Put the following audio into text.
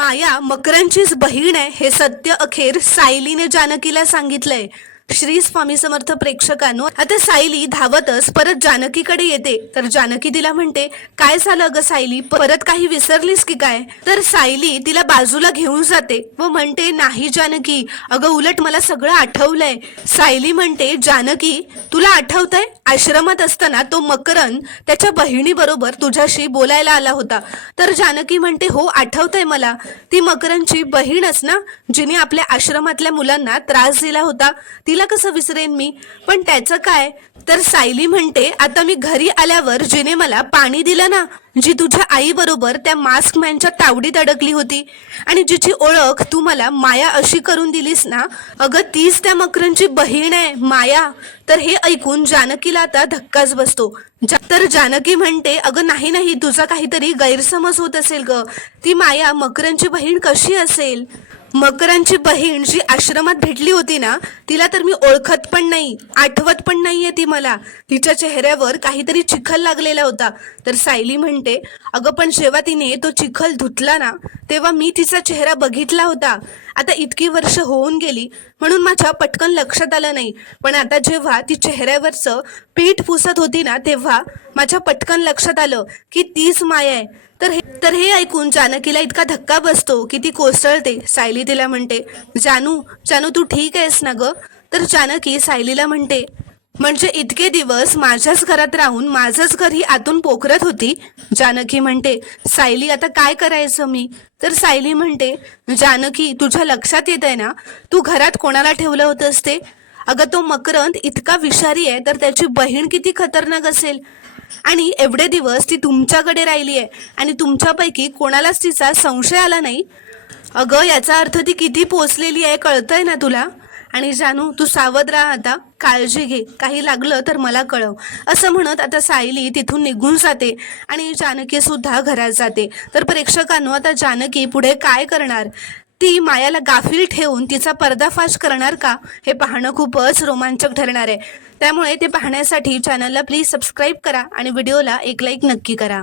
माया मकरांचीच बहीण आहे हे सत्य अखेर सायलीने जानकीला सांगितलंय। श्री स्वामी समर्थ प्रेक्षकांनो, आता सायली धावतच परत जानकीकडे येते तर जानकी तिला म्हणते, काय झालं ग सायली, परत काही विसरलीस की काय? तर सायली तिला बाजूला घेऊन जाते व म्हणते, नाही जानकी, अगं उलट मला सगळं आठवलंय। सायली म्हणते, जानकी तुला आठवतंय आश्रमात असताना तो मकरंद त्याच्या बहिणीबरोबर तुझ्याशी बोलायला आला होता? तर जानकी म्हणते, हो आठवतंय मला, ती मकरंदची बहीणच ना, जिने आपल्या आश्रमातल्या मुलांना त्रास दिला होता, तिला कसं विसरेन मी? पण त्याचं काय? तर सायली म्हणते, आता मी घरी आल्यावर जिने मला पाणी दिलं ना, जी तुझ्या आई बरोबर त्या मास्क मॅनच्या तावडीत अडकली होती आणि जिची ओळख तू मला माया अशी करून दिलीस ना, अगं तीच त्या मकरंदची बहीण आहे माया। तर हे ऐकून जानकीला आता धक्काच बसतो। तर जानकी म्हणते, अगं नाही नाही, तुझा काहीतरी गैरसमज होत असेल ग, ती माया मकरंदची बहीण कशी असेल? मकरांची बहीण जी आश्रमात भेटली होती ना, तिला तर मी ओळखत पण नाही, आठवत पण नाहीये ती मला, तिच्या चेहऱ्यावर काहीतरी चिखल लागलेला होता। तर सायली म्हणते, अगं पण जेव्हा तिने तो चिखल धुतला ना, तेव्हा मी तिचा चेहरा बघितला होता। आता इतकी वर्ष होऊन गेली म्हणून माझ्या पटकन लक्षात आलं नाही, पण आता जेव्हा ती चेहऱ्यावरचं पीठ पुसत होती ना, तेव्हा माझ्या पटकन लक्षात आलं की तीच माया आहे। तर हे ऐकून जानकीला इतका धक्का बसतो की ती कोसळते। सायली तिला म्हणते, जानू जानू तू ठीक आहेस ना ग? तर जानकी सायलीला म्हणते, म्हणजे इतके दिवस माझ्याच घरात राहून माझंच घर ही आतून पोखरत होती? जानकी म्हणते, सायली आता काय करायचं मी? तर सायली म्हणते, जानकी तुझ्या लक्षात येत आहे ना, तू घरात कोणाला ठेवलं होतंस ते? अगं तो मकरंद इतका विषारी आहे, तर त्याची बहीण किती खतरनाक असेल? आणि एवढे दिवस ती तुमच्याकडे राहिली आहे आणि तुमच्यापैकी कोणालाच तिचा संशय आला नाही? अगं याचा अर्थ ती किती पोचलेली आहे, कळतंय ना तुला? आणि जानू तू सावध राहा, आता काळजी घे, काही लागलं तर मला कळव, असं म्हणत आता सायली तिथून निघून जाते आणि जानकी सुद्धा घरात जाते। तर प्रेक्षकांनो, आता जानकी पुढे काय करणार? ती मायाला गाफील ठेवून तिचा पर्दाफाश करणार का? हे पाहणं खूपच रोमांचक ठरणार आहे। त्यामुळे ते पाहण्यासाठी चॅनलला प्लीज सबस्क्राईब करा आणि व्हिडिओला एक लाईक नक्की करा।